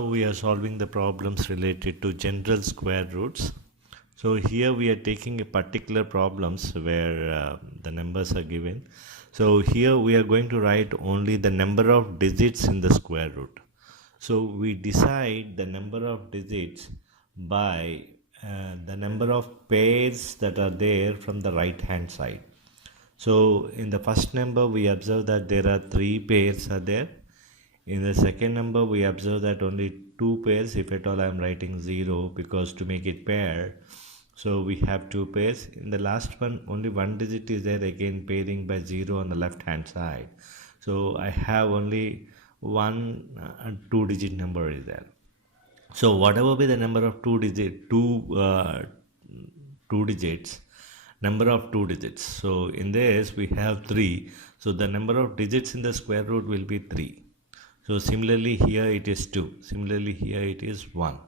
now we are solving the problems related to general square roots. So here we are taking a particular problems where the numbers are given. So here we are going to write only the number of digits in the square root. So we decide the number of digits by the number of pairs that are there from the right hand side. So in the first number we observe that there are 3 pairs are there. In the second number we observe that only 2 pairs, if at all I am writing 0 because to make it pair. So we have 2 pairs. In the last one only 1 digit is there, again pairing by 0 on the left hand side. So I have only 2 digit number is there. So whatever be the number of 2 digits, number of 2 digits. So in this we have 3. So the number of digits in the square root will be 3. So similarly here it is 2. Similarly here it is 1.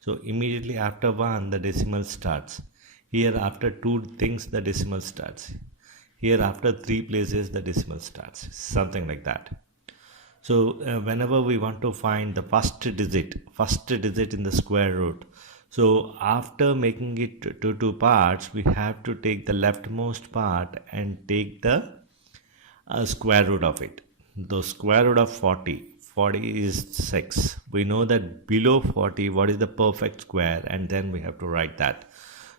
So immediately after 1 the decimal starts. Here after 2 things the decimal starts. Here after 3 places the decimal starts. Something like that. So whenever we want to find the first digit in the square root, so after making it to 2 parts, we have to take the leftmost part and take the square root of it. The square root of 40 is 6. We know that below 40 what is the perfect square, and then we have to write that.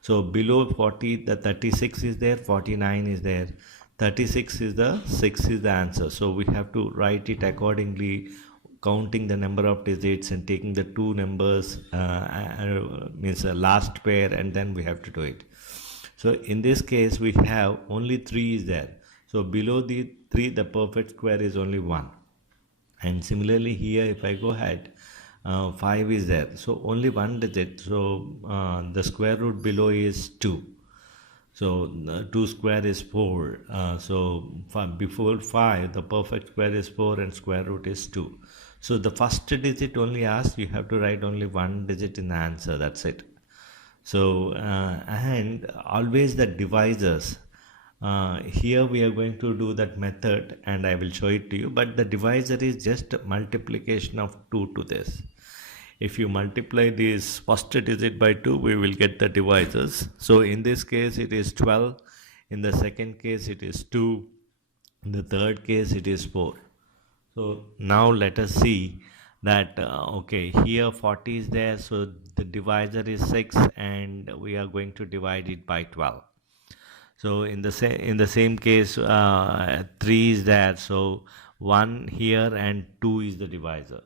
So below 40 the 36 is there, 49 is there. 36 is the 6 is the answer. So we have to write it accordingly, counting the number of digits and taking the 2 numbers means the last pair, and then we have to do it. So in this case we have only 3 is there. So below the 3 the perfect square is only 1. And similarly here if I go ahead, 5 is there. So only 1 digit. So the square root below is 2. So 2 square is 4. So before 5 the perfect square is 4 and square root is 2. So the first digit only asks, you have to write only 1 digit in the answer, that's it. So and always the divisors, here we are going to do that method and I will show it to you, but the divisor is just multiplication of 2 to this. If you multiply this first digit by 2, we will get the divisors. So in this case it is 12, in the second case it is 2, in the third case it is 4. So now let us see that okay, here 40 is there, so the divisor is 6 and we are going to divide it by 12. So in the same case 3 is there, so 1 here and 2 is the divisor.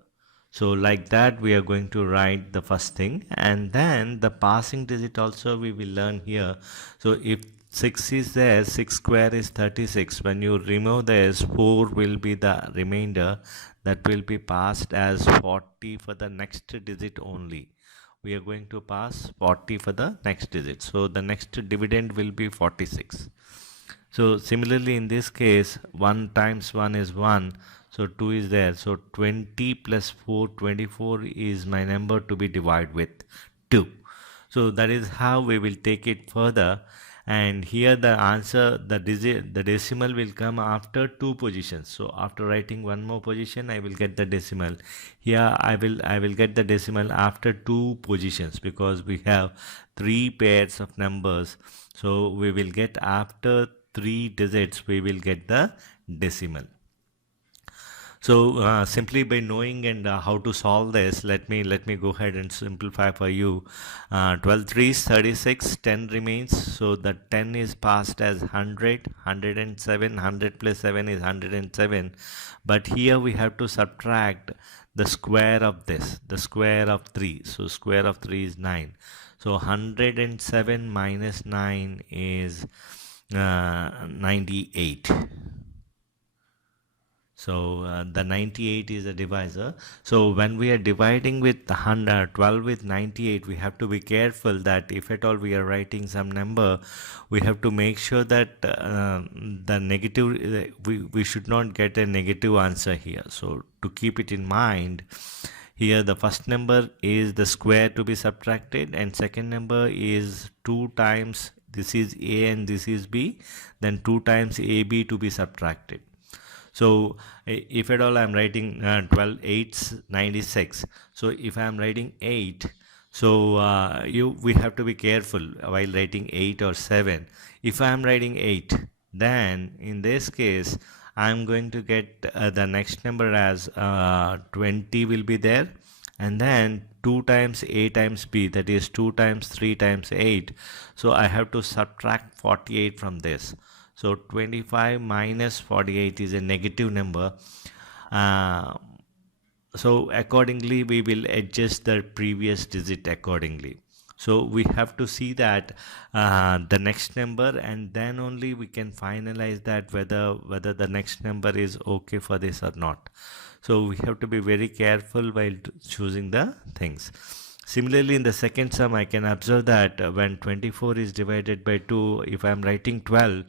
So like that we are going to write the first thing, and then the passing digit also we will learn here. So if 6 is there, 6 square is 36. When you remove this, 4 will be the remainder that will be passed as 40 for the next digit only. We are going to pass 40 for the next digit. So the next dividend will be 46. So similarly in this case 1 times 1 is 1. So 2 is there. So 20 plus 4, 24 is my number to be divided with 2. So that is how we will take it further. And here the answer, the decimal will come after 2 positions. So after writing one more position, I will get the decimal. Here I will get the decimal after 2 positions because we have 3 pairs of numbers. So we will get after 3 digits, we will get the decimal. So simply by knowing and how to solve this, let me go ahead and simplify for you. 12 3s 36, 10 remains. So the 10 is passed as 100, 107, 100 plus 7 is 107. But here we have to subtract the square of this, the square of 3. So square of 3 is 9. So 107 minus 9 is 98. So the 98 is a divisor. So when we are dividing with 12 with 98, we have to be careful that if at all we are writing some number, we have to make sure that the negative, we should not get a negative answer here. So to keep it in mind, here the first number is the square to be subtracted, and second number is 2 times, this is A and this is B, then 2 times AB to be subtracted. So if at all I'm writing 12 8s 96. So if I'm writing 8, so we have to be careful while writing 8 or 7. If I'm writing 8, then in this case I'm going to get the next number as 20 will be there, and then 2 times a times b, that is 2 times 3 times 8. So I have to subtract 48 from this. So 25 minus 48 is a negative number. So accordingly we will adjust the previous digit accordingly. So we have to see that the next number, and then only we can finalize that whether the next number is okay for this or not. So we have to be very careful while choosing the things. Similarly, in the second sum, I can observe that when 24 is divided by 2, if I am writing 12,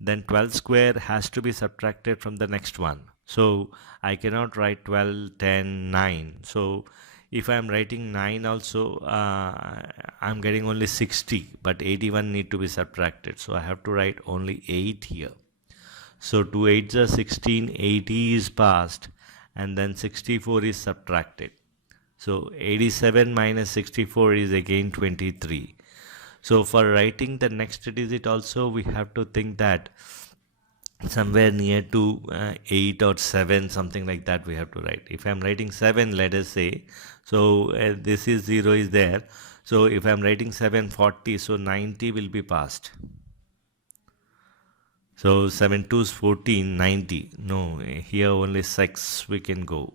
then 12 square has to be subtracted from the next one. So I cannot write 12, 10, 9. So if I am writing 9 also, I'm getting only 60, but 81 need to be subtracted. So I have to write only 8 here. So 2 8s are 16, 80 is passed, and then 64 is subtracted. So 87 minus 64 is again 23. So for writing the next digit also, we have to think that somewhere near to 8 or 7, something like that we have to write. If I'm writing 7, let us say, so this is 0 is there. So if I'm writing 7, 40, so 90 will be passed. So 7 2s 14, 90. No, here only 6 we can go.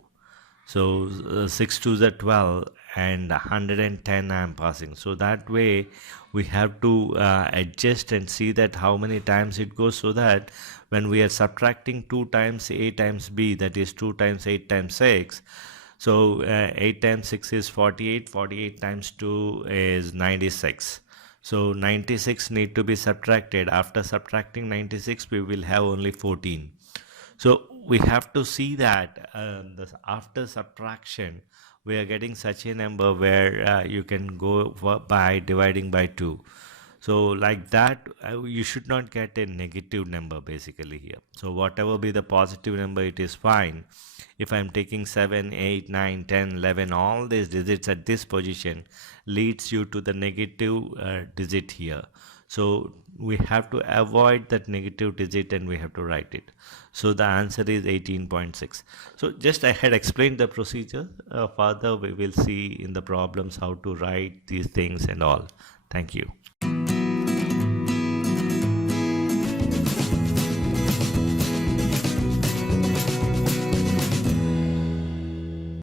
So 6 2s are 12, and 110 I am passing. So that way we have to adjust and see that how many times it goes, so that when we are subtracting 2 times a times b, that is 2 times 8 times 6. So 8 times 6 is 48, 48 times 2 is 96. So 96 need to be subtracted. After subtracting 96, we will have only 14. So we have to see that after subtraction, we are getting such a number where you can go by dividing by 2. So like that, you should not get a negative number basically here. So whatever be the positive number, it is fine. If I'm taking 7, 8, 9, 10, 11, all these digits at this position leads you to the negative digit here. So we have to avoid that negative digit and we have to write it. So the answer is 18.6. So just I had explained the procedure. Further we will see in the problems how to write these things and all. Thank you.